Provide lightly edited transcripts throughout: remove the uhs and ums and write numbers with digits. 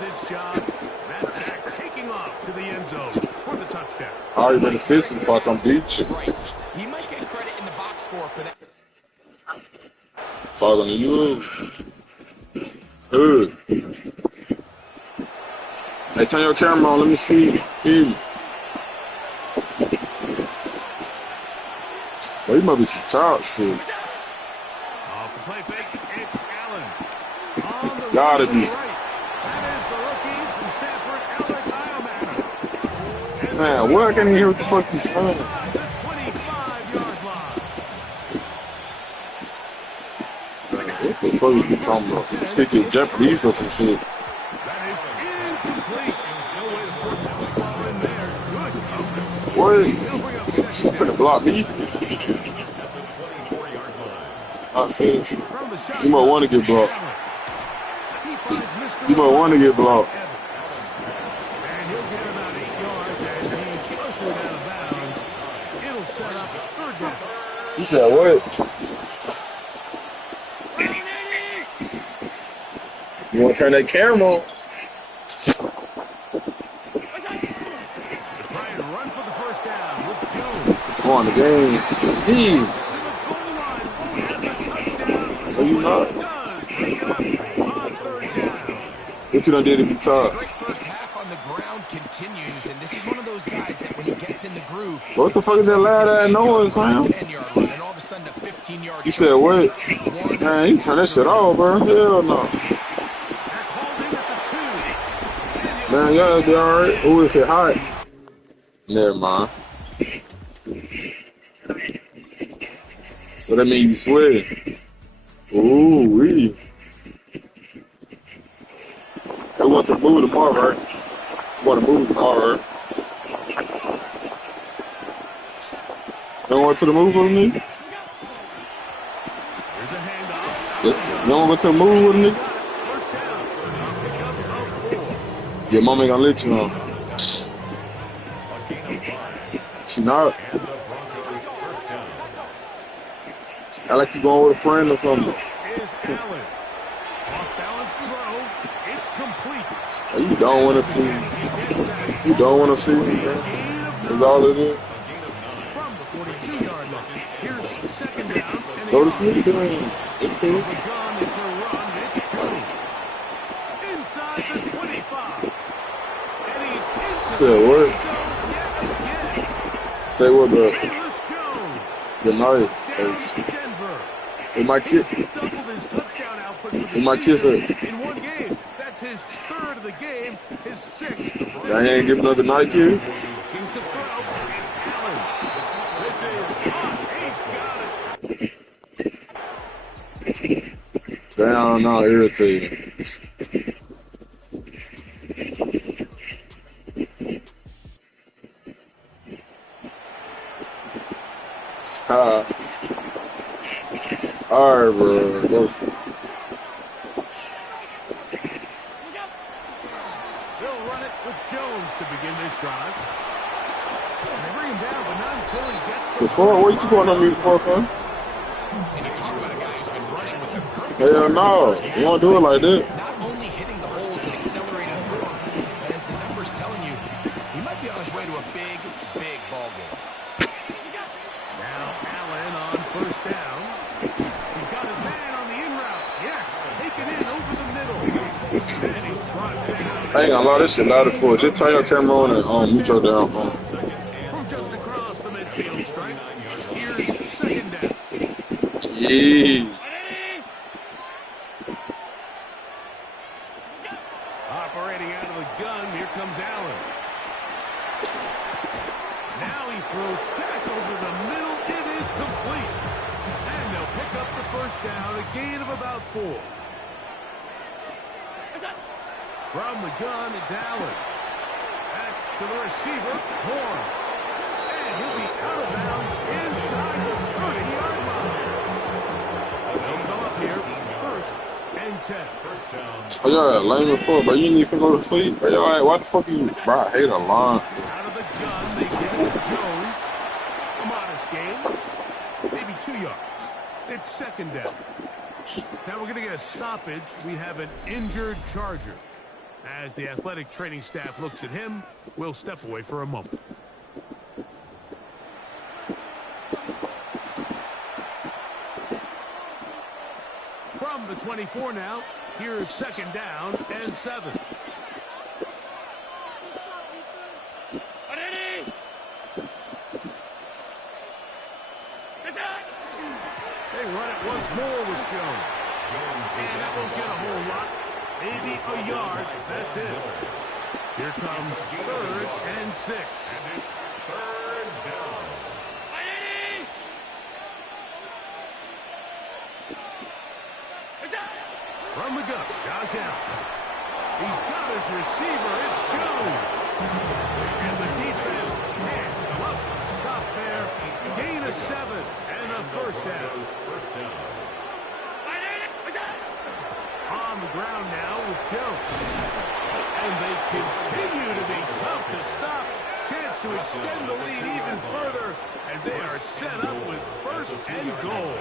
does its job. That back taking off to the end zone for the touchdown. I already been assisting before I come beat you. Right. He might get credit in the box score for that. Fall on you. Good. Hey, turn your camera on. Let me see. See me. Well, you might be some child shit. Off the play fake, it's Allen. On the Gotta right be. That is the rookie from Stanford, Allen Iomana. Man, what? I can't even hear what the fuck you saying. The 25-yard line. What the fuck is you talking about? Speaking Japanese or some shit. That is incomplete. No way to force the football in there. Good coverage. What? He'll bring up You second finna down. block me? I said you. You might want to get blocked. You might want to get blocked. And he'll get about 8 yards as he's ushered out of bounds. It'll set up third down. You said what? You want to turn that camera on? Try and run for the first down with Jones. Come on, the game. Heave. To the goal line. Won't have the touchdown. No, you not. Does bring it up on third down. What you done did to be tough? Great first half on the ground continues, and this is one of those guys that when he gets in the groove. What the fuck is that loud ass noise, man? 10-yard run, and all of a sudden a 15-yard. You said what? Man, you turn that shit off, bro. Hell no. Man, y'all be alright. Ooh, if it hot. Never mind. So that means you sweat. Ooh, wee. They want to move tomorrow, right? Want to move tomorrow, right? They want to the move with me? You don't want to the move with me? Your mom ain't gonna let you on. She not. I like you going with a friend or something. You don't want to see. You don't want to see me, bro. That's all it is. From the 42-yard line. Here's second down. Go to sleep, man. It's cool. Inside the 25. And he's into Say what? Say what, bro? Good night. With my kid. With my kids in one game. That's his third of the game, his sixth. Y'all ain't giving up the night, kids? To throw, it's Allen. This is, he's got it. Damn, now irritating. Alright, bro. They'll run it with Jones to begin this drive. They bring him down, but not until he gets the Before, what you going on mute for, son? And you talk about a guy who's been running with the purpose. Hell no. You won't do it like that. Not only hitting the holes and accelerating through them, but as the numbers telling you, he might be on his way to a big, big ball game. Now Allen on first down. He's got his man on the in route. Yes, taken in over the middle. And he's brought down. I ain't gonna lie, this shit louder for it. Just turn your camera on and mute your damn phone. From just across the midfield stripe, here's second down. Yeah. Operating out of the gun, here comes Allen. Now he throws back over the middle. It is complete. And they'll pick up the first down, a gain of about 4. From the gun, it's Allen. That's to the receiver, Horn. And he'll be out of bounds inside the 30-yard line. They'll go up here, first and 10. First down. Oh, y'all lame as fuck, but you need to go to sleep. Bro, y'all, why the fuck you, bro? I hate a line. Out of the gun, they get it to Jones. A modest gain, maybe 2 yards. It's second down. Now we're going to get a stoppage. We have an injured Charger. As the athletic training staff looks at him, we'll step away for a moment. From the 24 now, here's 2nd down and 7. They run it once more with Jones. And that won't get a whole lot. Maybe a yard. That's it. Here comes 3rd and 6. And it's 3rd down. From the gun, Josh Allen. He's got his receiver. It's Jones. And the defense can't come up. Stop there. Gain of 7 and a 1st down. On the ground now with Jones. And they continue to be tough to stop. Chance to extend the lead even further as they are set up with 1st and goal.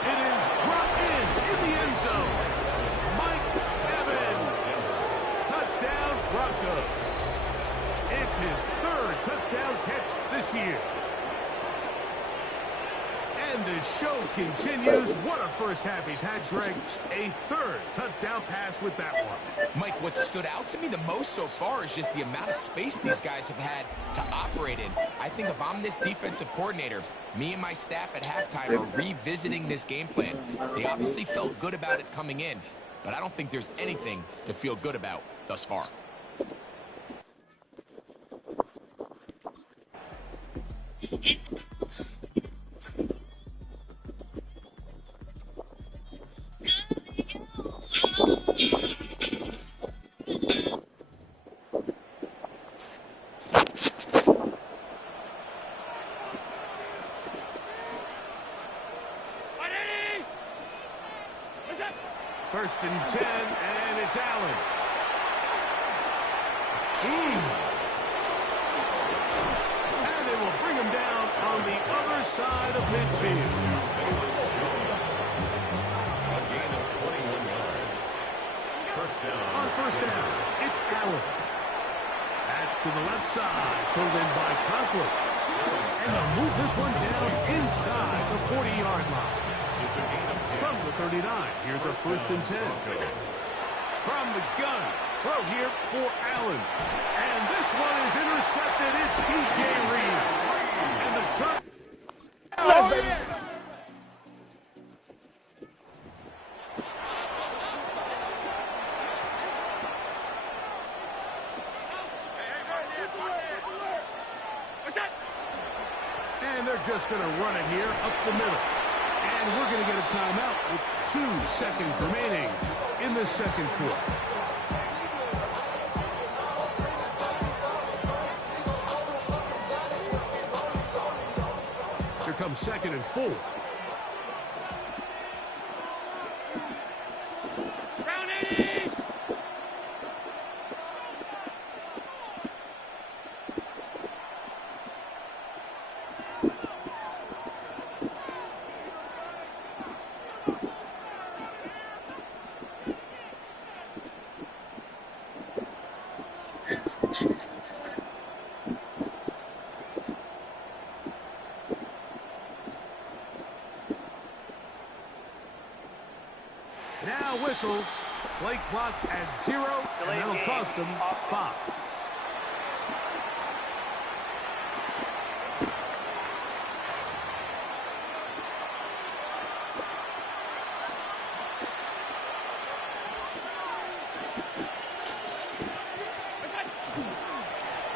It is brought in the end zone. Mike Evans. Touchdown Broncos. It's his 3rd touchdown catch this year. And the show continues. What a first half he's had, Greg. A 3rd touchdown pass with that one. Mike, what stood out to me the most so far is just the amount of space these guys have had to operate in. I think if I'm this defensive coordinator, me and my staff at halftime are revisiting this game plan. They obviously felt good about it coming in, but I don't think there's anything to feel good about thus far. First and 10, and it's Allen. And they will bring him down on the other side of midfield. A gain of 21 yards. 1st down. On 1st down, it's Allen. Back to the left side, pulled in by Conklin. And they'll move this one down inside the 40-yard line. It's a gain of 10. From the 39, here's a 1st and 10. From the gun, throw here for Allen. And this one is intercepted. It's DJ Reed. And the turn. Oh, yeah. And they're just going to run it here up the middle. And we're going to get a timeout with 2 seconds remaining in the 2nd quarter. Here comes 2nd and 4. Now whistles. Play clock at 0, and that'll cost them 5.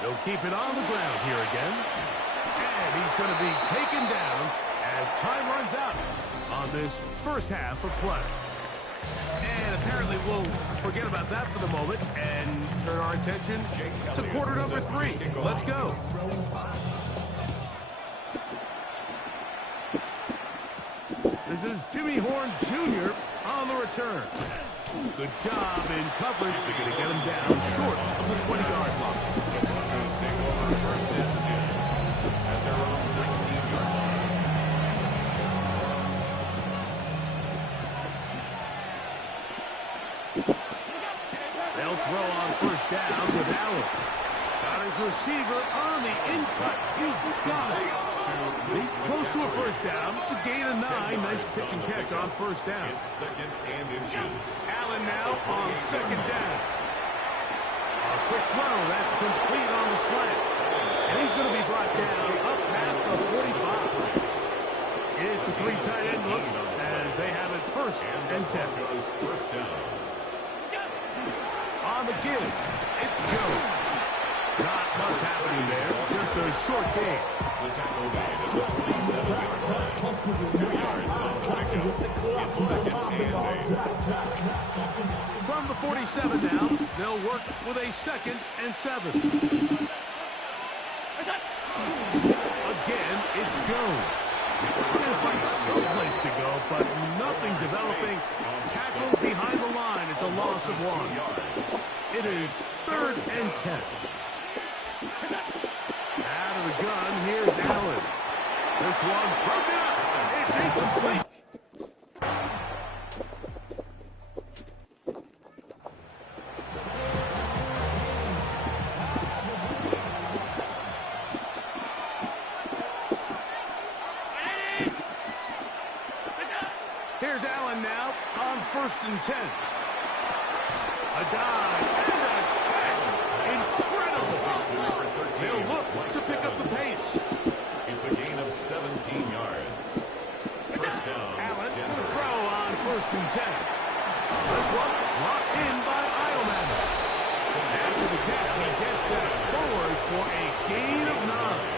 They'll keep it on the ground here again. And he's going to be taken down as time runs out on this 1st half of play. And apparently we'll forget about that for the moment and turn our attention to quarter number 3. Let's go. This is Jimmy Horn Jr. on the return. Good job in coverage. They're going to get him down short of the 20-yard line. The Broncos take over 1st and 10 at their own 19-yard line. They'll throw on first down with Allen. Got his receiver on the in-cut. He's got it. He's close to a first down. To gain a 9. Nice pitch and catch on first down. It's second and inches. Allen now on second down. A quick throw. That's complete on the slant. And he's going to be brought down up past the 45. It's a 3 tight end look as they have it first and 10. First down. On the give, it's Jones. Not much happening there, just a short gain. The tackle made at the 47-yard line. 2 yards on the pickup. It's second and 8. From the 47 now, they'll work with a second and 7. Again, it's Jones. Going to find someplace to go, but nothing developing. Tackled behind the line. It's a loss of 1. It is third and 10. Out of the gun, here's Allen. This one broken up. It's incomplete. Here's Allen now on first and 10. A dive and a catch. Incredible. They'll look to pick up the pace. It's a gain of 17 yards. First down. Allen with a throw on first and 10. This one locked in by Ileman. After the catch, he gets that forward for a gain of 9.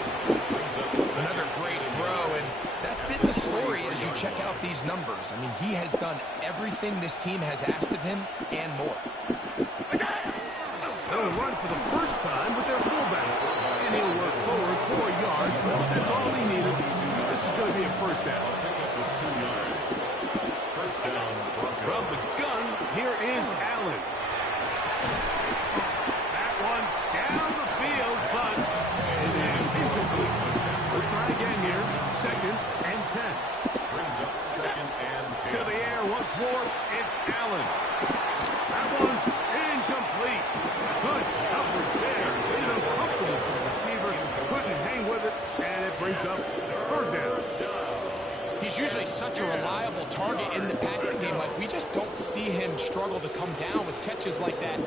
Another great throw, and that's been the story as you check out these numbers. I mean, he has done everything this team has asked of him and more. They'll run for the first time with their fullback, and he'll work forward 4 yards. That's all he needed. This is going to be a first down. 2 yards. First down. From the gun, here is Allen. That one down the field, but it is incomplete. We'll try again here. Second and 10. Brings up second and 10. To the air once more, it's Allen. That one's incomplete. Good coverage there. It's been uncomfortable for the receiver. Couldn't hang with it, and it brings up third down. He's usually such a reliable target in the passing game. Like, we just don't see him struggle to come down with catches like that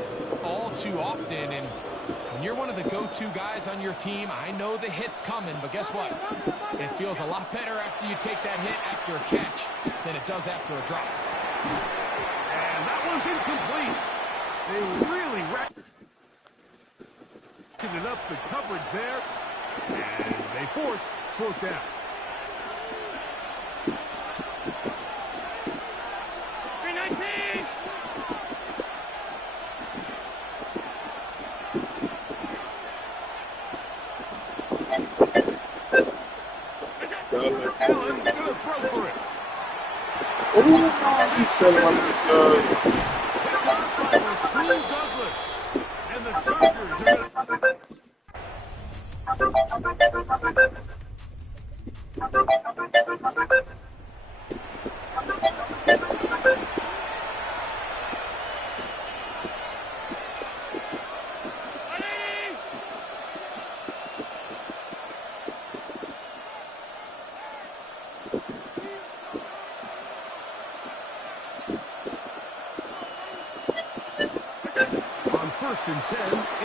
all too often. And when you're one of the go-to guys on your team, I know the hit's coming, but guess what? It feels a lot better after you take that hit after a catch than it does after a drop. And that one's incomplete. They really ratcheted up the coverage there, and they force fourth down. Allen gonna throw for it. He's selling on this By Rasul Douglas, and the Chargers are on first and 10,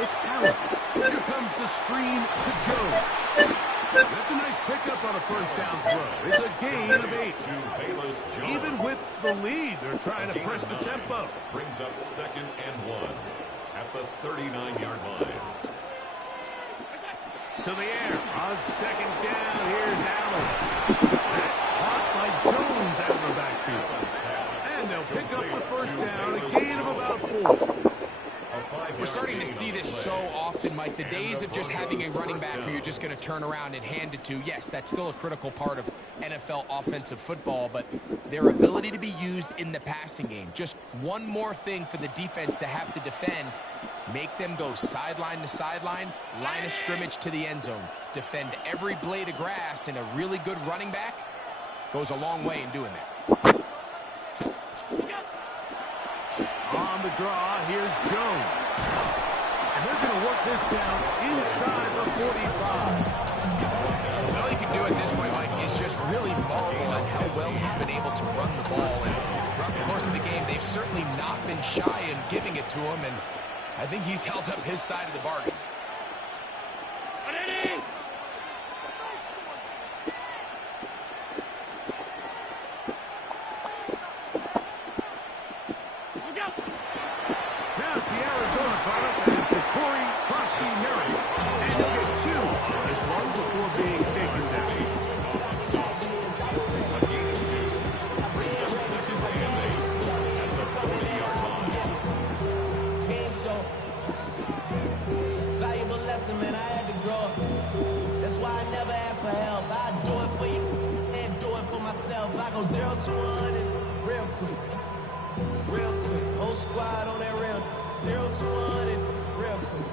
it's Allen. Here comes the screen to Jones. That's a nice pickup on a first down throw. It's a gain of 8. Even with the lead, they're trying to press the tempo. Brings up second and 1 at the 39-yard line. To the air on second down. Here's Allen. That's caught by Jones out of the backfield. And they'll pick up the first down, a gain of about 4. We're starting to see this so often, Mike. The days of just having a running back who you're just going to turn around and hand it to, yes, that's still a critical part of NFL offensive football, but their ability to be used in the passing game, just one more thing for the defense to have to defend, make them go sideline to sideline, line of scrimmage to the end zone, defend every blade of grass, and a really good running back goes a long way in doing that. On the draw, here's Jones. And they're going to work this down inside the 45. All he can do at this point, Mike, is just really marvel at how well he's been able to run the ball. And throughout the course of the game, they've certainly not been shy in giving it to him. And I think he's held up his side of the bargain. Now it's the Arizona product and Corey Krosky-Merritt. And he'll get 2 on this one before being taken down. Valuable lesson, man. I had to grow up. That's why I never ask for help. I do it for you and do it for myself. I go 0 to 100 real quick. Real quick. Whole squad on that real 0 to 100 real quick.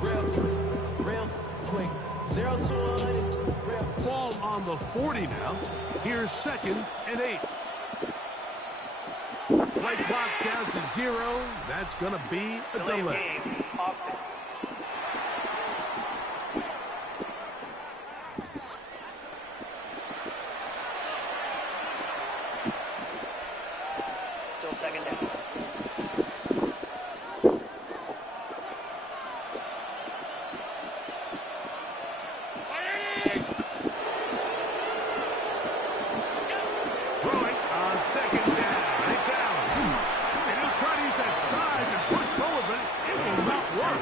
Real quick. Real quick. 0 to 100 real quick. Ball on the 40 now. Here's 2nd and 8. Play clock down to 0. That's going to be a delay. Still 2nd down. Throwing on 2nd down. It's out. And he'll try to use that size and push forward, but it will not work.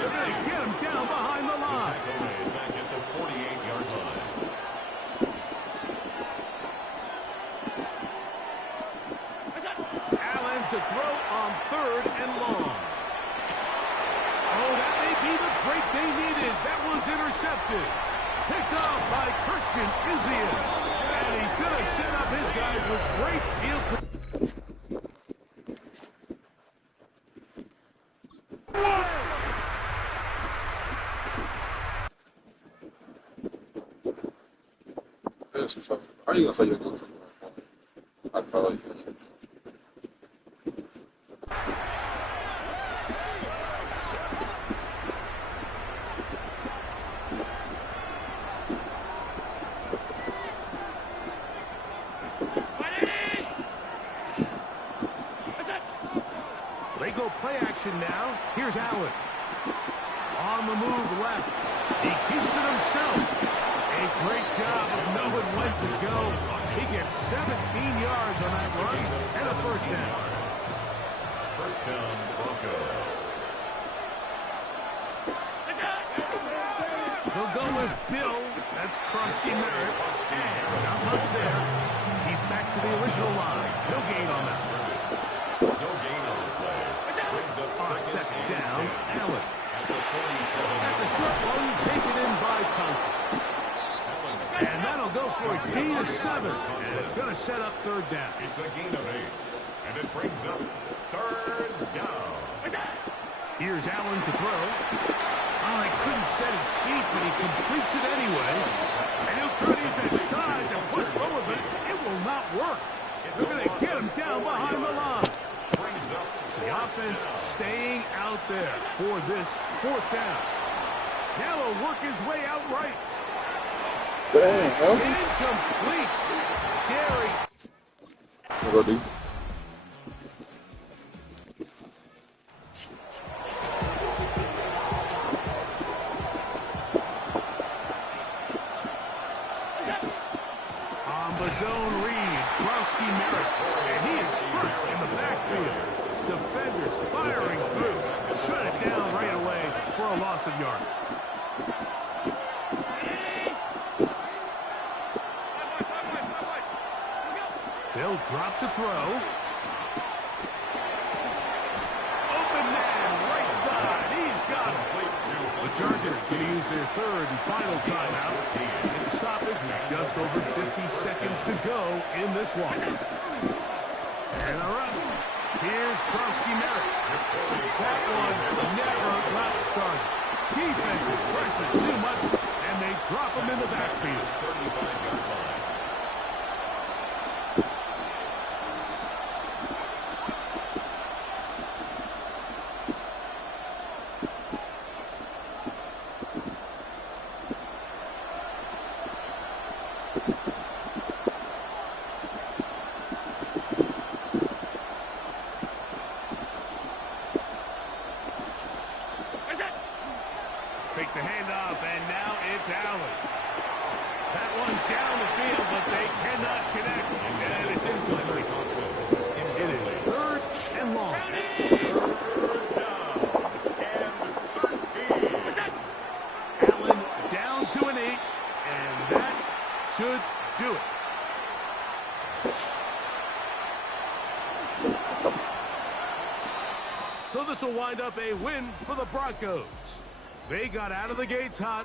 They're going to get him down behind the line. Back at the 48-yard line. Allen to throw on 3rd and long. Oh, that may be the break they needed. That one's intercepted. Picked off by Christian Izias. And he's going to set up his guys with great field. How are you gonna say you're going to I call you. They go play action now. Here's Allen. On the move left. He keeps it himself. A great job of knowing when to go. He gets 17 yards on that run and a 1st down. 1st down, Broncos. They'll go with Bill. That's Krosky-Merritt. And not much there. He's back to the original line. No gain on that. No gain on the play. Brings up On 2nd down, Allen. at the 47. That's a short one taken in by Conklin. And that'll go for a gain of 7. And it's going to set up 3rd down. It's a gain of 8. And it brings up 3rd down. Here's Allen to throw. Oh, he couldn't set his feet, but he completes it anyway. And he'll try to use that size and push forward, but it will not work. They're going to get him down behind the line. Brings up The offense staying out there for this 4th down. Now he'll work his way out right. Damn, Incomplete. Derrick. What do? On the zone read, Krosky-Merritt. And he is first in the backfield. Defenders firing through. Shut it down right away for a loss of yardage. They'll drop to throw. Open man, right side. He's got it. The Chargers going to use their 3rd and final timeout. And stoppage with just over 50 seconds to go in this one. And a run. Here's Krosky-Merritt. That one never got started. Defensive pressure too much, and they drop him in the backfield. 35-yard line. 4 So this will wind up a win for the Broncos. They got out of the gates hot,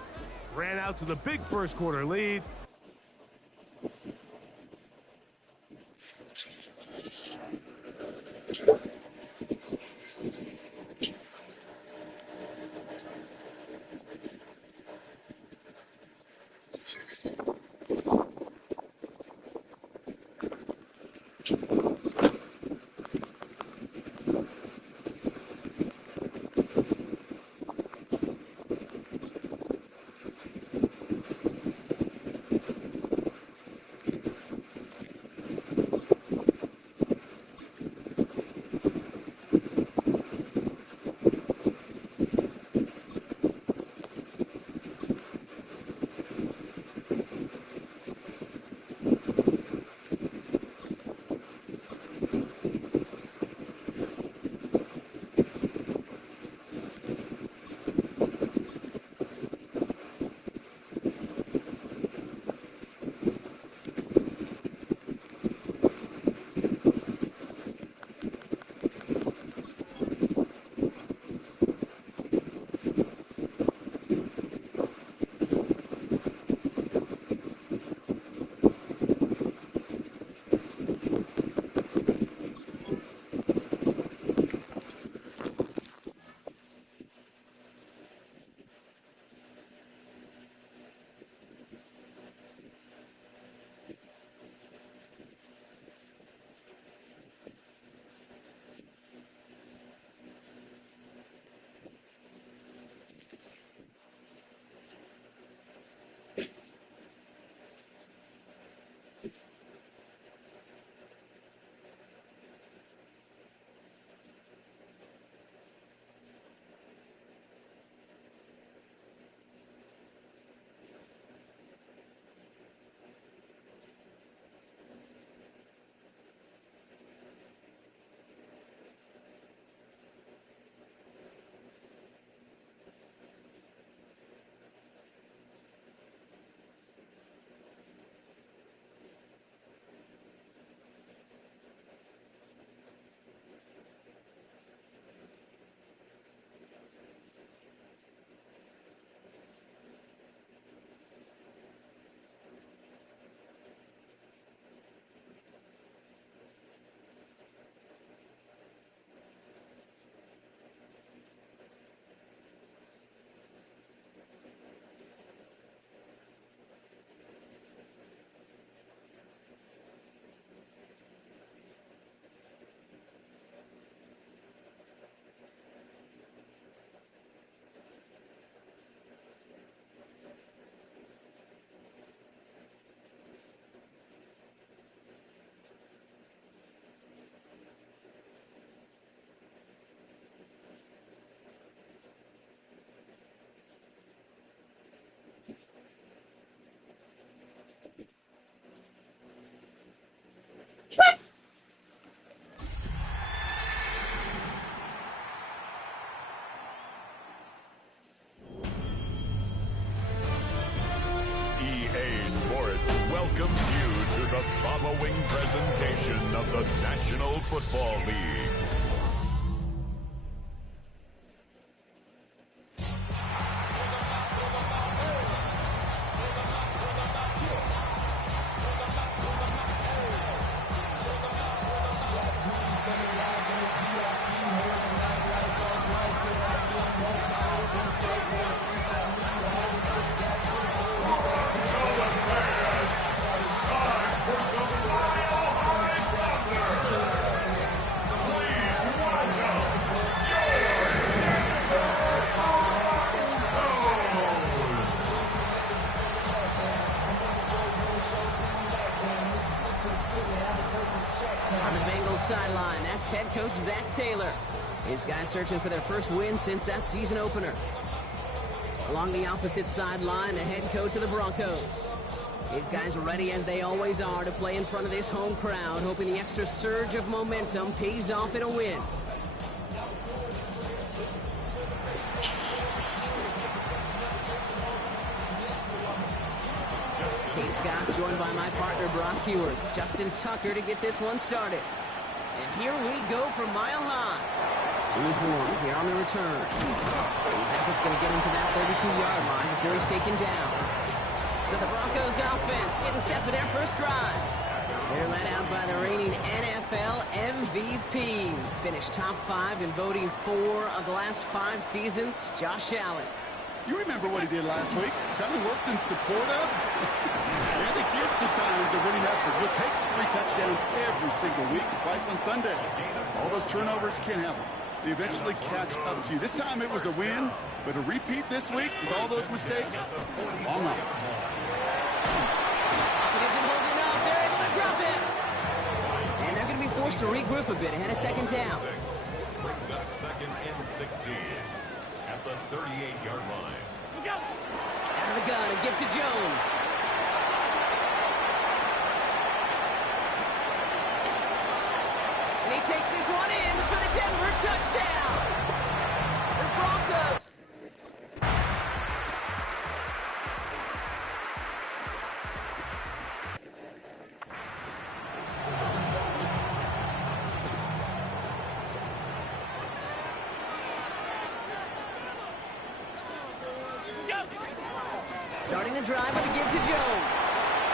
ran out to the big first quarter lead. welcomes you to the following presentation of the National Football League. On the Bengals sideline, that's head coach Zach Taylor. His guys searching for their first win since that season opener. Along the opposite sideline, the head coach of the Broncos. His guys are ready as they always are to play in front of this home crowd, hoping the extra surge of momentum pays off in a win. Kate Scott joined by my partner Brock Heward, Justin Tucker to get this one started. And here we go from Mile High. Jimmy Horn here on the return. His effort's going to get him to that 32-yard line before he's taken down. So the Broncos offense getting set for their first drive. They're led out by the reigning NFL MVPs. Finished top 5 in voting 4 of the last 5 seasons. Josh Allen. You remember what he did last week? Kind of worked in support of. And the kids at times are winning effort. We'll take 3 touchdowns every single week, twice on Sunday. All those turnovers can't happen. They eventually catch up to you. This time it was a win, but a repeat this week with all those mistakes, long odds. It isn't holding up. They're able to drop him. And they're going to be forced to regroup a bit ahead of second down. Brings up 2nd and 16 at the 38-yard line. Out of the gun and give to Jones. And he takes this one in for the Denver touchdown. The Broncos. Starting the drive with a give to Jones.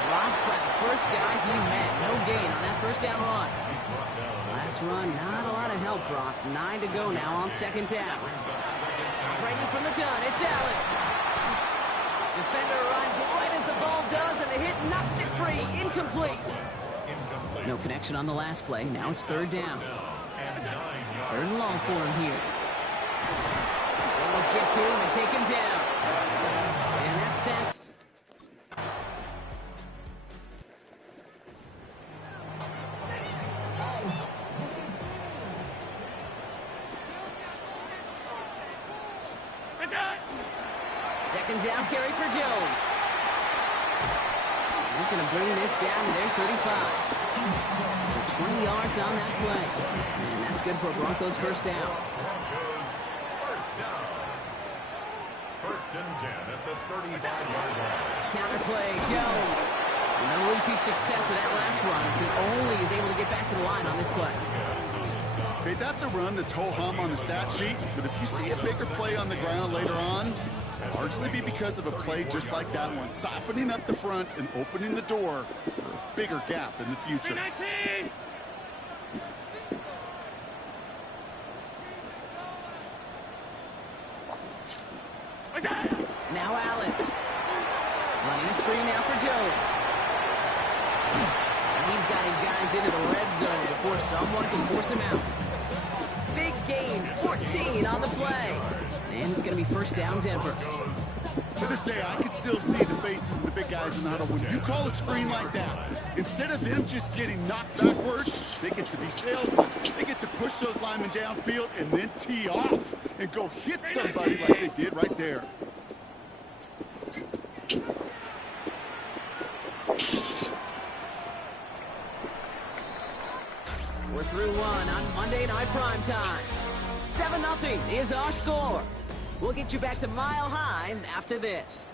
Blocked by the first guy he met. No gain on that first down run. Last run, not a lot of help, Brock. 9 to go now on second down. Operating from the gun, it's Allen. Defender arrives right as the ball does, and the hit knocks it free. Incomplete. No connection on the last play. Now it's third down. Third and long for him here. Let's get to him and take him down. And that's set. Second down carry for Jones. He's going to bring this down to their 35. So 20 yards on that play. And that's good for Broncos first down. First and 10 at the 35-yard line. Counter play, Jones. No repeat success of that last run, so only is able to get back to the line on this play. Okay, that's a run that's ho-hum on the stat sheet, but if you see a bigger play on the ground later on, largely be because of a play just like that one, softening up the front and opening the door for a bigger gap in the future. 19! Now Allen. Running a screen now for Jones. And he's got his guys into the red zone before someone can force him out. Big gain, 14 on the play. And it's going to be first down, Denver. To this day, I can still see the faces of the big guys in the huddle. When you call a screen like that, instead of them just getting knocked backwards, they get to be salesmen. They get to push those linemen downfield and then tee off and go hit somebody like they did right there. We're through one on Monday Night Primetime. 7-0 is our score. We'll get you back to Mile High after this.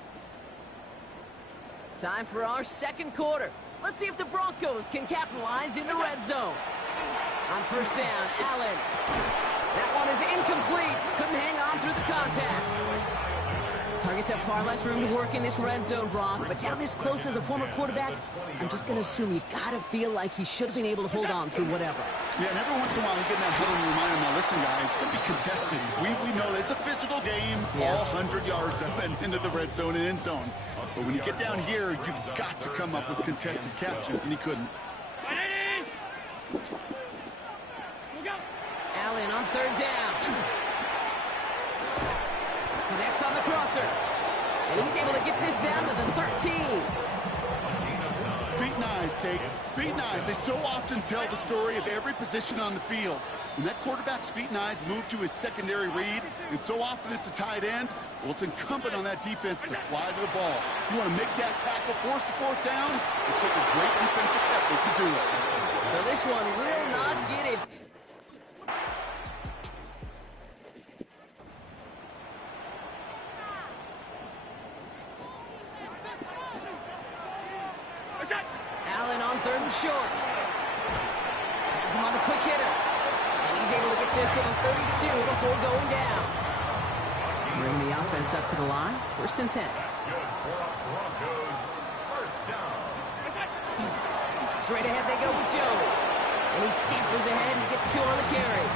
Time for our second quarter. Let's see if the Broncos can capitalize in the red zone. On first down, Allen. That one is incomplete. Couldn't hang on through the contact. Targets have far less room to work in this red zone, Brock, but down this close as a former quarterback, I'm just going to assume you got to feel like he should have been able to hold on through whatever. Yeah, and every once in a while we get in that huddle and remind them, now listen, guys, it's going to be contested. We know it's a physical game, all 100 yards up and into the red zone and end zone. But when you get down here, you've got to come up with contested catches, and he couldn't. Allen on third down. Connects on the crosser. And he's able to get this down to the 13. Feet and eyes, Kate. Feet and eyes. They so often tell the story of every position on the field. When that quarterback's feet and eyes move to his secondary read, and so often it's a tight end, well, it's incumbent on that defense to fly to the ball. You want to make that tackle, force the fourth down? It took a great defensive effort to do it. So this one will not get it. Allen on third and short. Has him on the quick hitter. And he's able to get this to the 32 before going down. Bringing the offense up to the line. 1st and 10. That's good for a Broncos first down. Straight ahead they go with Jones. And he scampers ahead and gets 2 on the carry.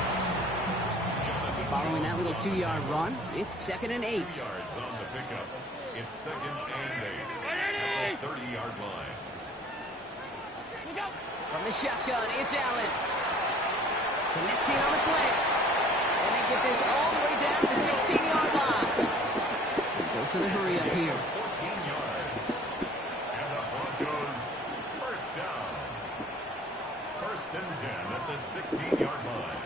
Following that little 2-yard run, it's 2nd and 8. 2 yards on the pickup. It's 2nd and 8 at the 30-yard line. From the shotgun, it's Allen. Connecting on the slant. And they get this all the way down to the 16-yard line. Goes to the hurry up here. 14 yards. And the Broncos first down. 1st and 10 at the 16-yard line.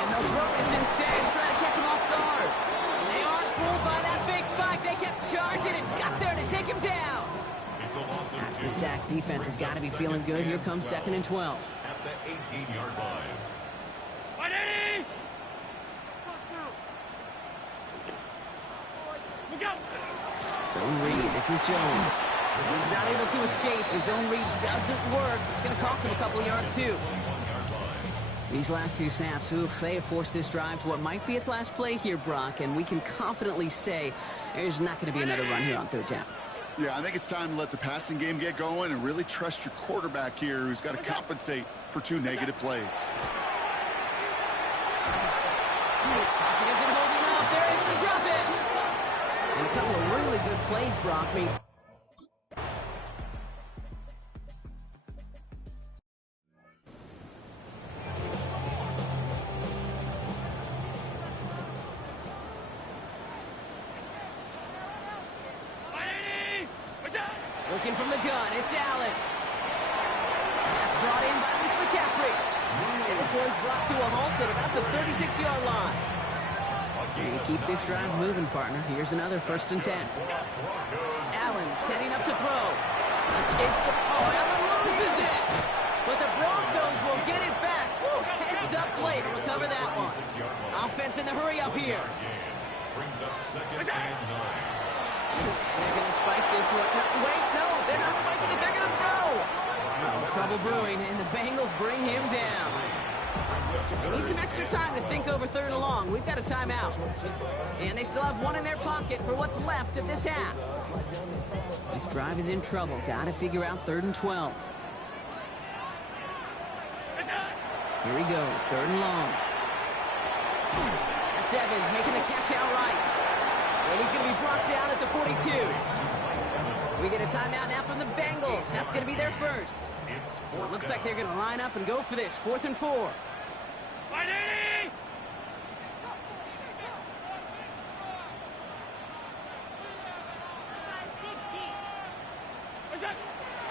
And they'll throw this instead, trying to catch him off guard. And they aren't fooled by that fake spike. They kept charging and got there to take him down. It's a loss of 2. The sack defense has got to be feeling good. Here comes 2nd and 12. At the 18-yard line. Zone read. This is Jones. He's not able to escape. The zone read doesn't work. It's going to cost him a couple of yards, too. These last 2 snaps, oof, they have forced this drive to what might be its last play here, Brock, and we can confidently say there's not going to be another run here on 3rd down. Yeah, I think it's time to let the passing game get going and really trust your quarterback here, who's got to compensate for 2 negative plays. Pocket isn't holding up. They're able to drop it. And a couple of really good plays, Brock. Looking from the gun, it's Allen. That's brought in by Luke McCaffrey. And this one's brought to a halt at about the 36-yard line. You keep this drive moving, partner. Here's another 1st and 10. Allen setting up to throw. Escapes the... Oh, Allen loses it! But the Broncos will get it back. Woo, heads up play to recover that one. Offense in the hurry up here. Brings up 2nd and 9. They're going to spike this one. No, wait, no, they're not spiking it. They're going to throw. Oh, trouble brewing, and the Bengals bring him down. They need some extra time to think over 3rd and long. We've got a timeout. And they still have 1 in their pocket for what's left of this half. This drive is in trouble. Got to figure out 3rd and 12. Here he goes, 3rd and long. That's Evans making the catch outright. And he's going to be brought down at the 42. We get a timeout now from the Bengals. That's going to be their first. So it looks like they're going to line up and go for this. 4th and 4.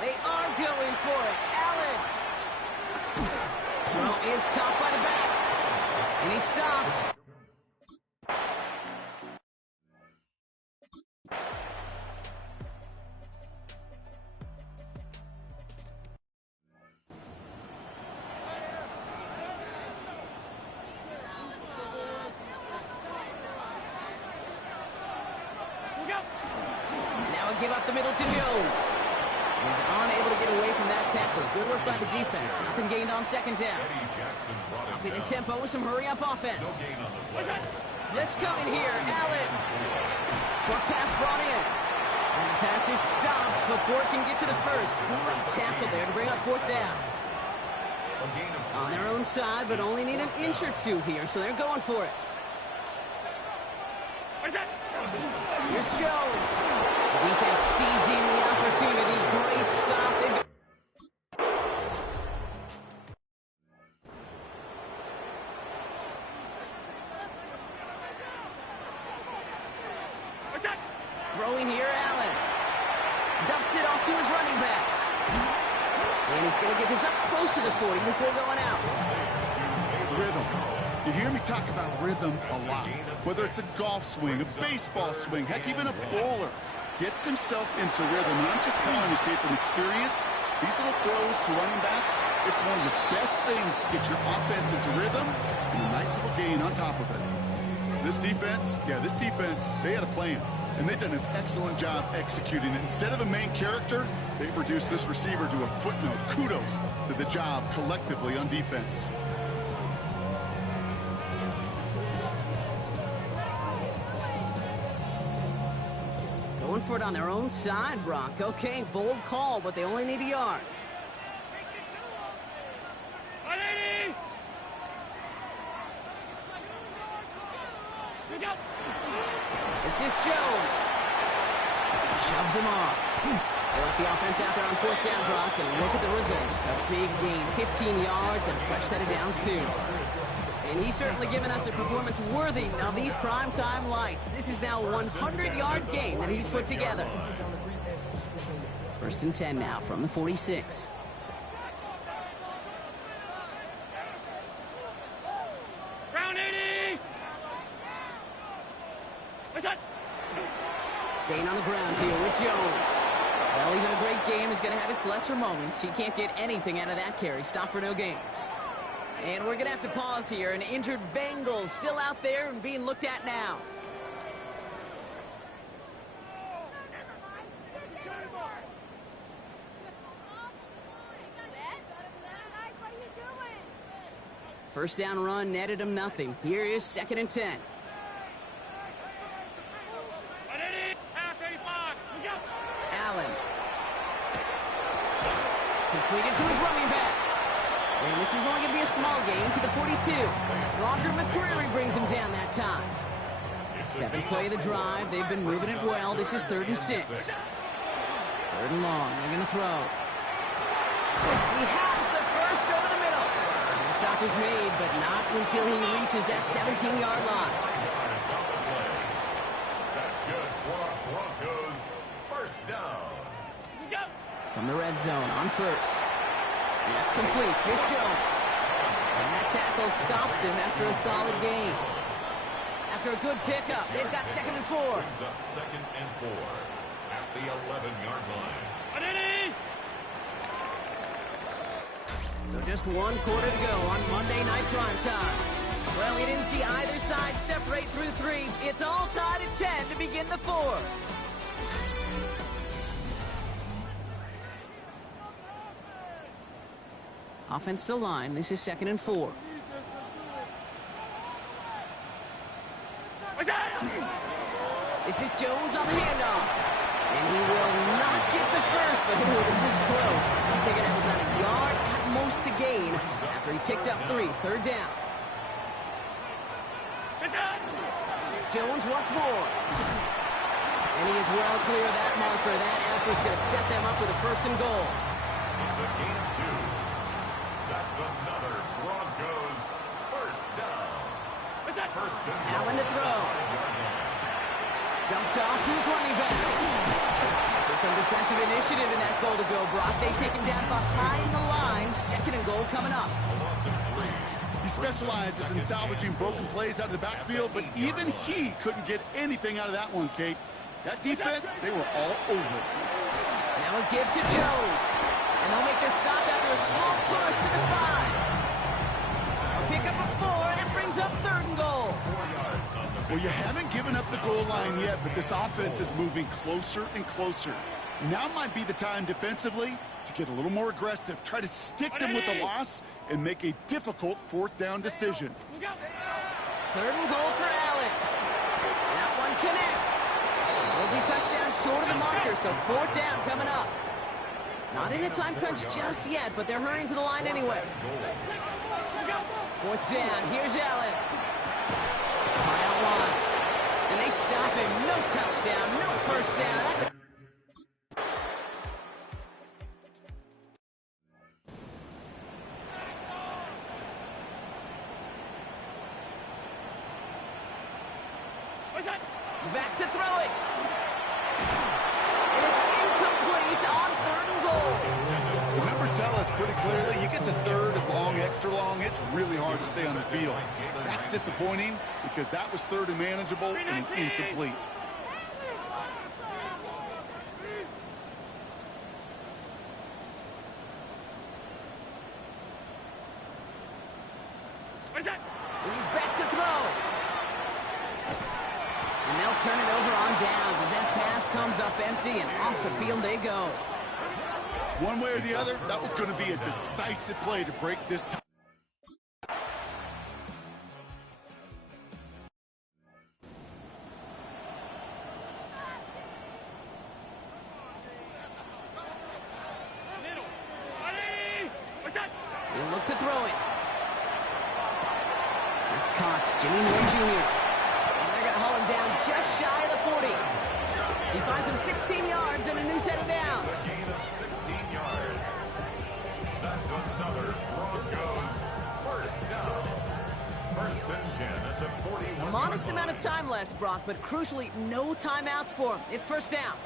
They are going for it. Allen. Throw is caught by the back. And he stops. Give up the middle to Jones. He's unable to get away from that tackle. Good work by the defense. Nothing gained on 2nd down. Upping the tempo with some hurry-up offense. Let's come in here. Allen. Short pass brought in. And the pass is stopped before it can get to the first. Great tackle there to bring up 4th down. On their own side, but only need an inch or 2 here, so they're going for it. Here's Jones. Defense seizing the opportunity. Great stop. Throwing here, Allen. Dumps it off to his running back. And he's going to get this up close to the 40 before going out. Rhythm. You hear me talk about rhythm a lot. Whether it's a golf swing, a baseball swing, heck, even a bowler gets himself into rhythm. And I'm just telling you, kid, from experience, these little throws to running backs, it's one of the best things to get your offense into rhythm and a nice little gain on top of it. This defense, they had a plan. and they've done an excellent job executing it. Instead of a main character, they've reduced this receiver to a footnote. Kudos to the job collectively on defense. Going for it on their own side, Brock. Okay, bold call, but they only need a yard. This is Jones. Shoves him off. They left the offense out there on 4th down, Brock, and look at the results. A big gain, 15 yards, and a fresh set of downs, too. And he's certainly given us a performance worthy of these primetime lights. This is now a 100-yard game that he's put together. 1st and 10 now from the 46. Staying on the ground here with Jones. Well, even a great game is going to have its lesser moments. He can't get anything out of that carry. Stop for no gain. And we're going to have to pause here. An injured Bengal still out there and being looked at now. First down run netted him nothing. Here is 2nd and 10. Allen. Completed to his running back. And this is only going to be a small gain to the 42. Roger McCreary brings him down that time. 7th play of the drive. They've been moving it well. This is 3rd and 6. 3rd and long. They're going to throw. He has the first over the middle. And the stop is made, but not until he reaches that 17-yard line. That's good for Broncos. First down. From the red zone on 1st. And that's complete. Here's Jones. And that tackle stops him after a solid gain. After a good pickup, they've got 2nd and 4. Brings up 2nd and 4 at the 11-yard line. So just 1 quarter to go on Monday Night Primetime. Well, we didn't see either side separate through 3. It's all tied at 10 to begin the 4th. Offense to line. This is 2nd and 4. This is Jones on the handoff. And he will not get the first, but this is close. Looks like they're going to have about a yard at most to gain after he picked up 3. 3rd down. Jones once more. And he is well clear of that marker. That effort's going to set them up with a 1st and goal. It's a gain of 2. That's another Broncos first down. First and goal. Allen to throw. Dumped off to his running back. So some defensive initiative in that goal to go, Brock. They take him down behind the line. 2nd and goal coming up. He specializes in salvaging broken plays out of the backfield, but even he couldn't get anything out of that one, Kate. That defense, they were all over it. Now a give to Jones. And they'll make this stop after a small push to the 5. A pick up of 4. That brings up 3rd and goal. Well, you haven't given up the goal line yet, but this offense is moving closer and closer. Now might be the time defensively to get a little more aggressive, try to stick them with the loss, and make a difficult 4th down decision. 3rd and goal for Allen. That one connects. Will be touchdown short of the marker, so 4th down coming up. Not in a time crunch just yet, but they're hurrying to the line anyway. 4th down. Here's Allen. High out line. And they stop him. No touchdown, no first down. That's a back to throw it. And it's incomplete on 3rd and goal. The numbers tell us pretty clearly, you get to 3rd and long, extra long, it's really hard to stay on the field. That's disappointing because that was 3rd and manageable and incomplete. What is that? He's back to throw. And they'll turn it over on downs as that pass comes up empty and off the field they go. One way or the other, that was going to be a decisive play to break this tie. He'll look to throw it. That's caught. Jimmy Moore Jr. And they're going to haul him down just shy of the 40. He finds him 16 yards and a new set of downs. Gain of 16 yards. That's another Broncos first down. First and 10 at the 41. A modest amount of time left, Brock, but crucially, no timeouts for him. It's first down.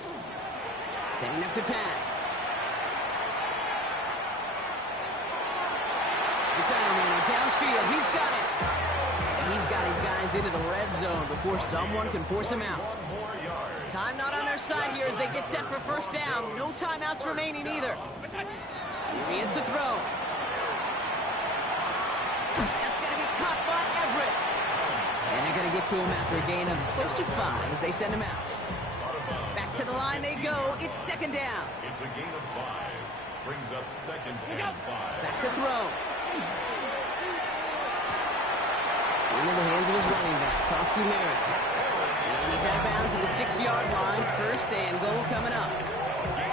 Setting up to pass. It's Ironman downfield. He's got it. And he's got his guys into the red zone before someone can force him out. Time not on their side here as they get set for first down. No timeouts remaining either. Here he is to throw. That's going to be caught by Everett. And they're going to get to him after a gain of close to 5 as they send him out. Back to the line they go. It's second down. It's a gain of 5. Brings up second and 5. Back to throw. Into the hands of his running back, Krosky Merritt. And he's out of bounds at the 6-yard line. First and goal coming up.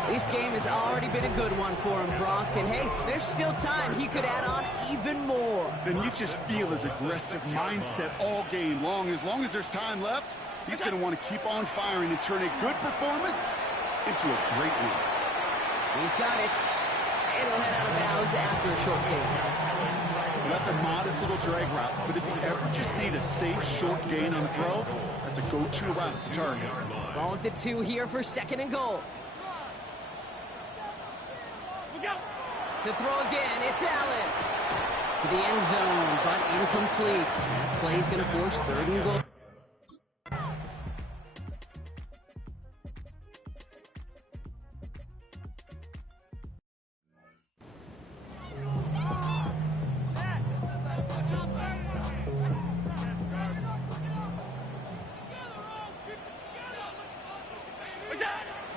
This game has already been a good one for him, Brock. And hey, there's still time. He could add on even more. And you just feel his aggressive mindset all game long. As there's time left, he's going to want to keep on firing and turn a good performance into a great one. He's got it. And he'll head out of bounds after a short gain. Well, that's a modest little drag route, but if you ever just need a safe short gain on the throw, that's a go-to route to target. Ball at the 2 here for second and goal. To throw again, it's Allen. To the end zone, but incomplete. That play's going to force third and goal.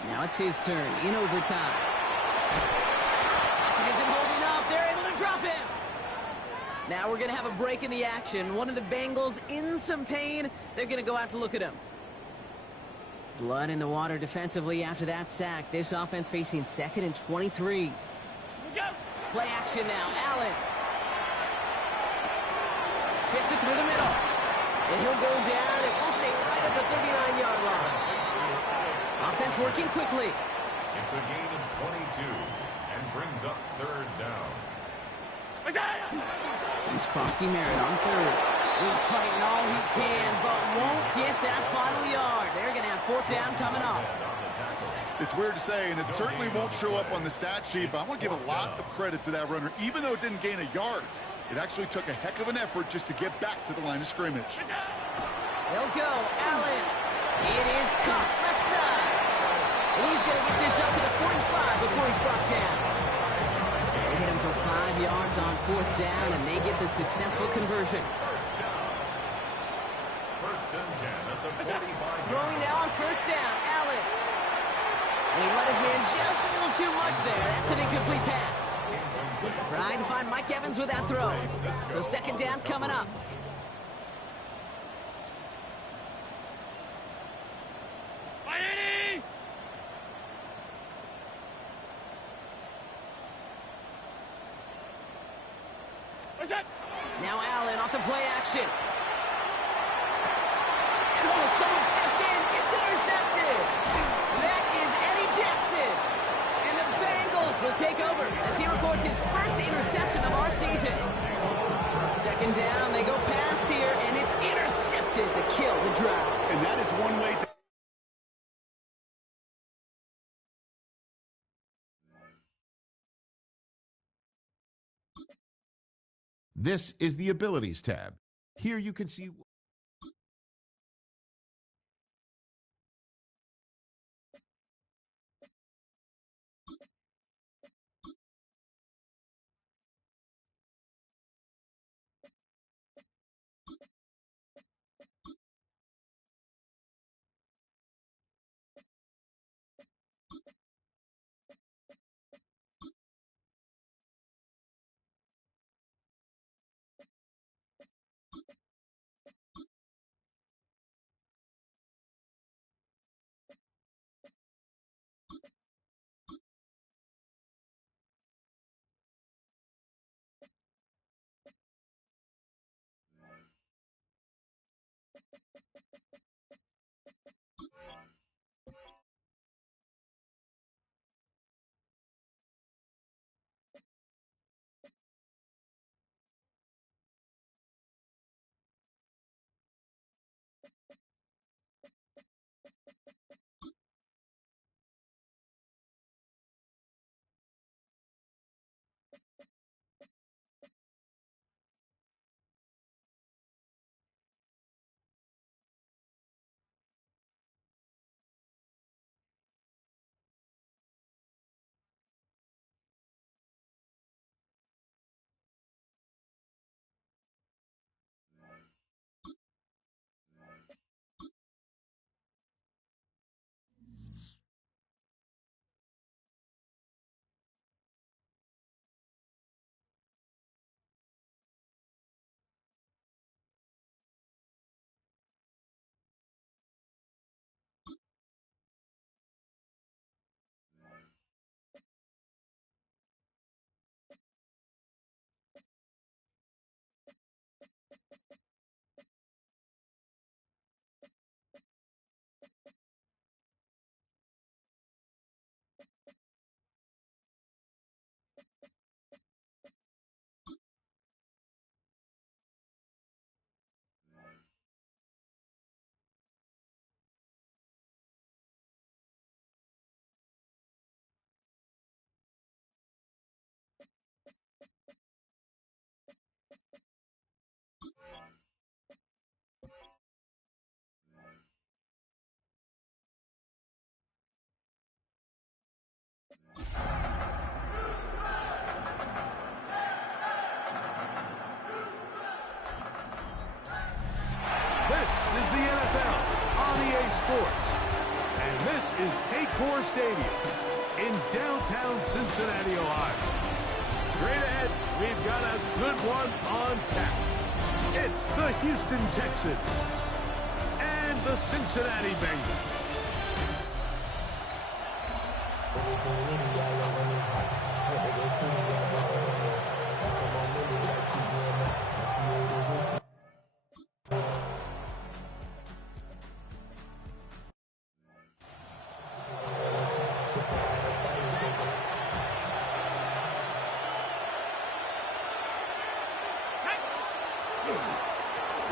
Now it's his turn in overtime. He isn't holding up. They're able to drop him. Now we're going to have a break in the action. One of the Bengals in some pain. They're going to go out to look at him. Blood in the water defensively after that sack. This offense facing second and 23. Play action now. Allen. Fits it through the middle. And he'll go down, and we'll say right at the 39-yard line. Offense working quickly. It's a gain of 22 and brings up third down. It's Krosky Merritt on third. He's fighting all he can, but won't get that final yard. They're going to have fourth down coming up. It's weird to say, and it certainly won't show up on the stat sheet, but I want to give a lot of credit to that runner. Even though it didn't gain a yard, it actually took a heck of an effort just to get back to the line of scrimmage. They'll go. Allen. It is caught left side. And he's going to get this up to the 45 before he's brought down. They hit him for 5 yards on fourth down, and they get the successful conversion. First and 10 at the 45. Throwing now on first down. Allen. And he let his man just a little too much there. That's an incomplete pass. Trying to find Mike Evans with that throw. So second down coming up. Now Allen off the play action. And oh, someone stepped in. It's intercepted. That is Eddie Jackson. And the Bengals will take over as he records his first interception of our season. Second down, they go pass here, and it's intercepted to kill the drive. And that is one way to... This is the Abilities tab. Here you can see sports. And this is Paycor Stadium in downtown Cincinnati, Ohio. Straight ahead, we've got a good one on tap. It's the Houston Texans and the Cincinnati Bengals.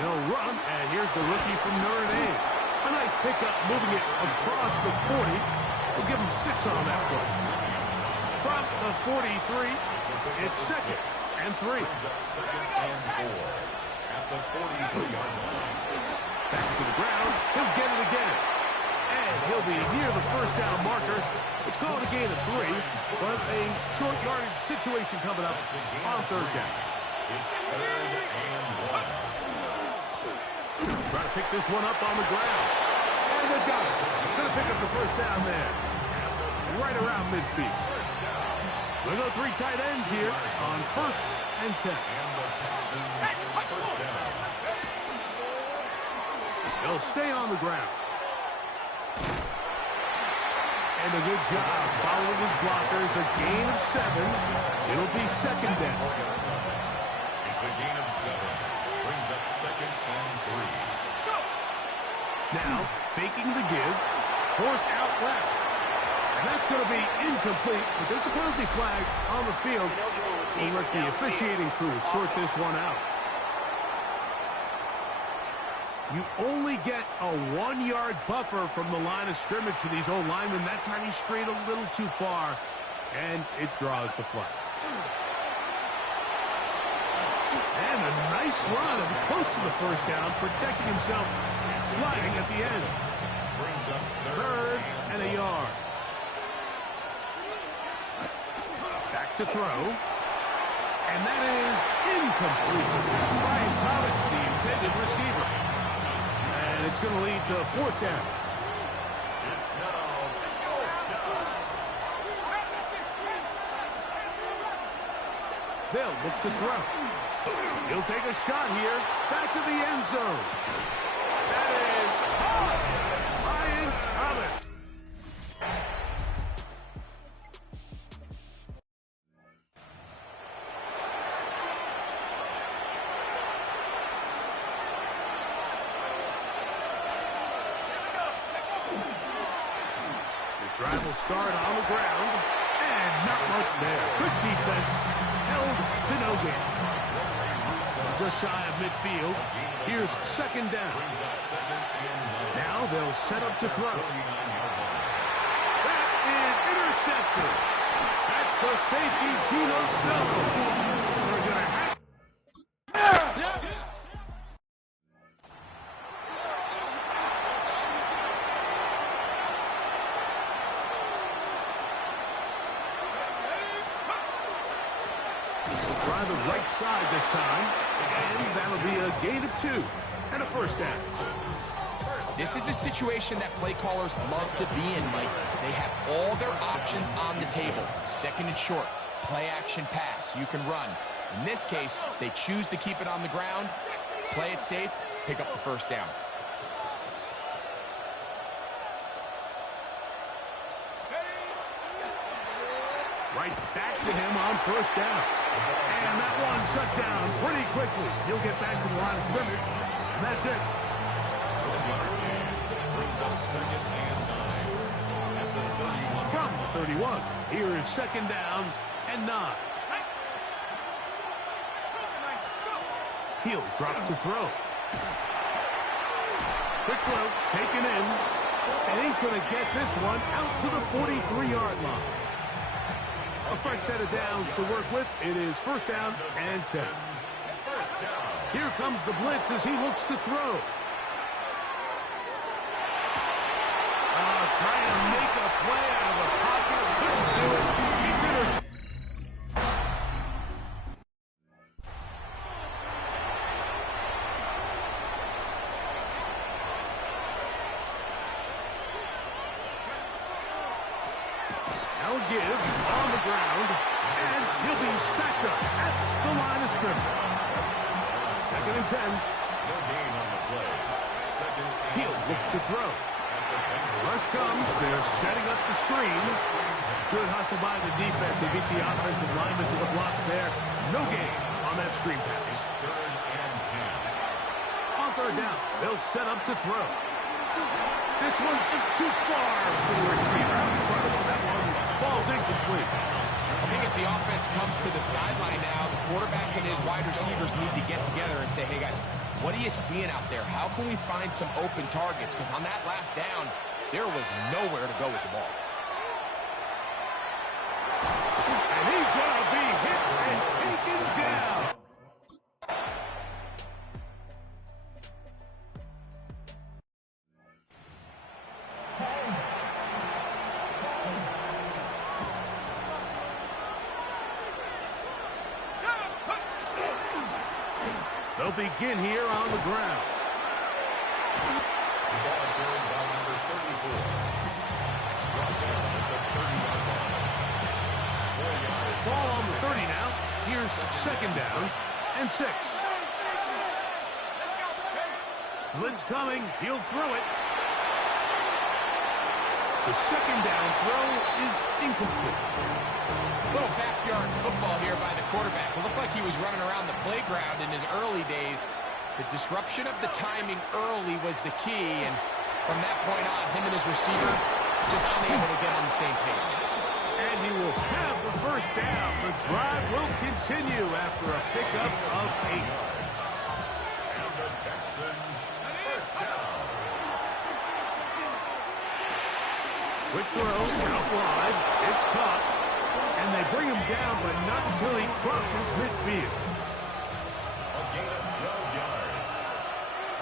They'll run, and here's the rookie from Notre Dame. A nice pickup, moving it across the 40. We'll give him 6 on that play. From the 43, it's 2nd and 3. At the 43-yard line. Back to the ground. He'll get it again. And he'll be near the first down marker. It's called a gain of 3, but a short yardage situation coming up on 3rd down. It's 3rd and 1. Try to pick this one up on the ground. And they've got it. Going to pick up the first down there. Right around midfield. We'll go 3 tight ends here on 1st and 10. First down. They'll stay on the ground. And a good job following his blockers. A gain of 7. It'll be 2nd down. It's a gain of 7. Brings up 2nd and 3. Now, faking the give. Forced out left. And that's going to be incomplete, but there's a penalty flag on the field. We'll let the officiating crew sort this one out. You only get a 1-yard buffer from the line of scrimmage for these old linemen. That time he strayed a little too far, and it draws the flag. And a nice run and close to the first down, protecting himself, sliding at the end. Brings up 3rd and a yard. Back to throw. And that is incomplete. Brian Thomas, the intended receiver. And it's going to lead to 4th down. It's now 4th down. They'll look to throw. He'll take a shot here. Back to the end zone. That is Brian Thomas. Drive will start on the ground, and not much there. Good defense, held to no gain. Just shy of midfield. Here's 2nd down. Now they'll set up to throw. That is intercepted. That's the safety, Geno Snell. So we're going to have... Try the right side this time, and that'll be a gain of 2 and a first down. This is a situation that play callers love to be in, Mike. They have all their options on the table. 2nd and short, play action pass, you can run. In this case, they choose to keep it on the ground, play it safe, pick up the first down. Right back to him on 1st down. And that one shut down pretty quickly. He'll get back to the line of scrimmage, and that's it. Brings up 2nd and 9. At the 31. From the 31, here is 2nd down and 9. He'll drop the throw. Quick throw, taken in, and he's going to get this one out to the 43-yard line. A fresh set of downs to work with. It is 1st down and 10. Here comes the blitz as he looks to throw. Trying to make a play out of the pocket. Couldn't do it. It's intercepted. on the ground, and he'll be stacked up at the line of scrimmage. 2nd and 10. No gain on the play. Second and He'll look to throw. Rush comes. They're setting up the screens. Good hustle by the defense. They beat the offensive lineman to the blocks there. No gain on that screen pass. 3rd and 10. On 3rd down, they'll set up to throw. This one just too far for the receiver. Out in front of him. That one falls incomplete. I think as the offense comes to the sideline now, the quarterback and his wide receivers need to get together and say, hey, guys, what are you seeing out there? How can we find some open targets? Because on that last down, there was nowhere to go with the ball. And he's going to be hit and taken down. They'll begin here on the ground. Ball carried by number 34. Brought down at the 30-yard line. 4 yards. Ball on the 30 now. Here's 2nd down and 6. Blitz coming. He'll throw it. The 2nd down throw is incomplete. Little backyard football here by the quarterback. It looked like he was running around the playground in his early days. The disruption of the timing early was the key, and from that point on, him and his receiver just unable to get on the same page. And he will have the 1st down. The drive will continue after a pickup of 8. And the Texans, 1st down. Quick throw, out wide. It's caught. And they bring him down, but not until he crosses midfield. A gain of 12 yards.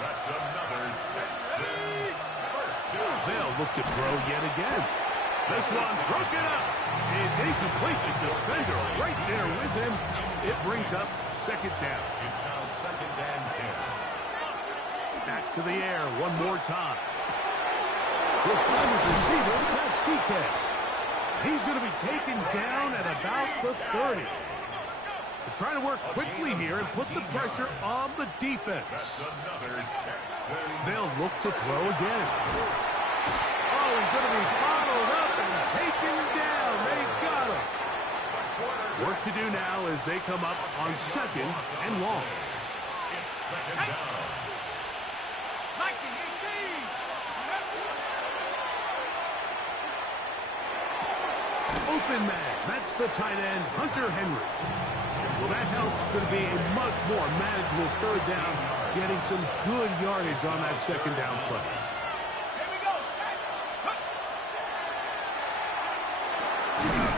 That's another Texans 1st down. They'll look to throw yet again. This one broken up. It's incomplete. The defender right there with him. It brings up 2nd down. It's now 2nd and 10. Back to the air one more time. With his receiver, that's DK. He's going to be taken down at about the 30. They're trying to work quickly here and put the pressure on the defense. That's another Texans. They'll look to throw again. Oh, he's going to be bottled up and taken down. They got him. Work to do now as they come up on 2nd and long. It's 2nd down. Open man. That's the tight end, Hunter Henry. Well, that helps. It's going to be a much more manageable 3rd down, getting some good yardage on that 2nd down play.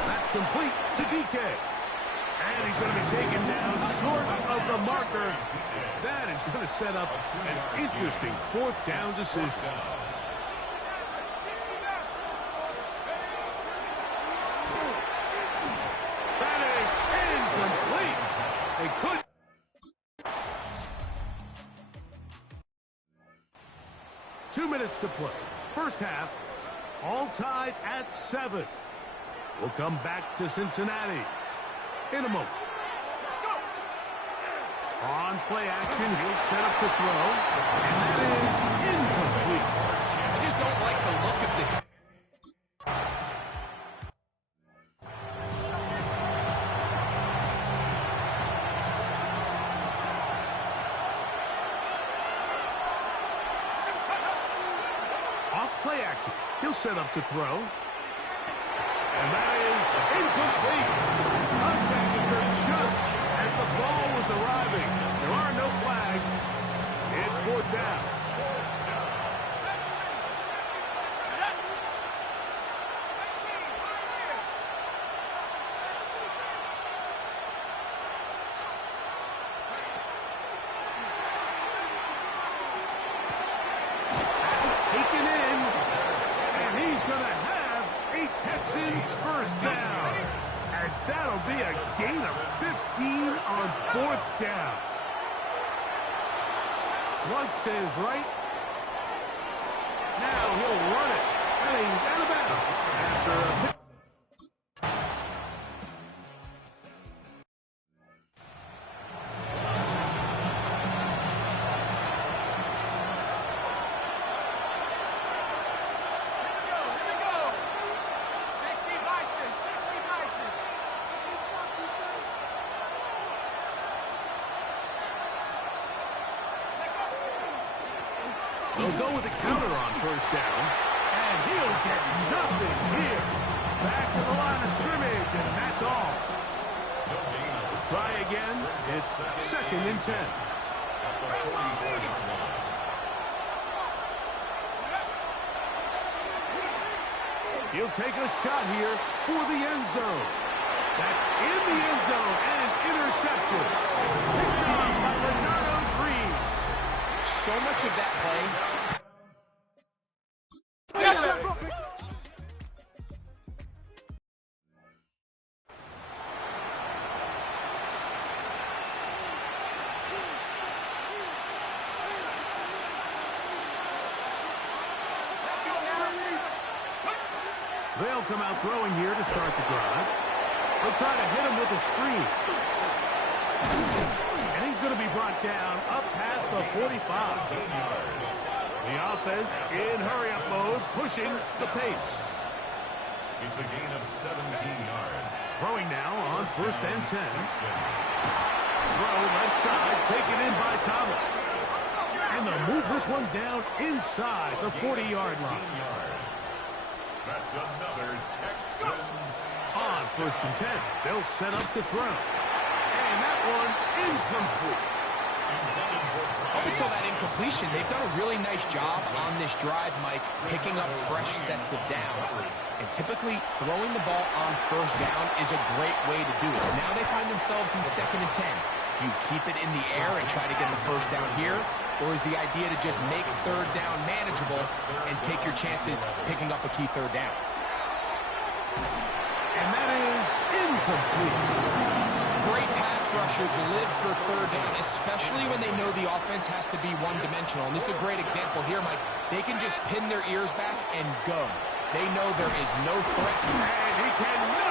That's complete to DK. And he's going to be taken down short of the marker. That is going to set up an interesting 4th down decision. They could. 2 minutes to play. 1st half, all tied at 7. We'll come back to Cincinnati in a moment. On play action, he'll set up to throw, and that is incomplete. I just don't like the look of this. Play action. He'll set up to throw. And that is incomplete. Contact occurred just as the ball was arriving. There are no flags. It's 4th down. Taken in, and he's going to have a Texans 1st down, as that'll be a gain of 15 on 4th down. Flush to his right. Now he'll run it, and he's out of bounds after a They'll go with a counter on first down. And he'll get nothing here. Back to the line of scrimmage, and that's all. Try again. It's 2nd and 10. He'll take a shot here for the end zone. That's in the end zone and intercepted. Picked off by Leonardo Green. So much of that play. Yes, sir. They'll come out throwing here to start the drive. They'll try to hit him with a screen. And he's going to be brought down up past the 45. The offense in hurry-up mode, pushing the pace. It's a gain of 17 yards. Throwing now on 1st and 10. Throw left side, taken in by Thomas. And they'll move this one down inside the 40-yard line. That's another Texans. On 1st and 10, they'll set up to throw. And that one incomplete. Up until that incompletion, they've done a really nice job on this drive, Mike, picking up fresh sets of downs. And typically, throwing the ball on 1st down is a great way to do it. Now they find themselves in 2nd and 10. Do you keep it in the air and try to get the 1st down here? Or is the idea to just make 3rd down manageable and take your chances picking up a key 3rd down? And that is incomplete. Great pass rushers live for 3rd down, especially when they know the offense has to be one-dimensional. And this is a great example here, Mike. They can just pin their ears back and go. They know there is no threat. And he cannot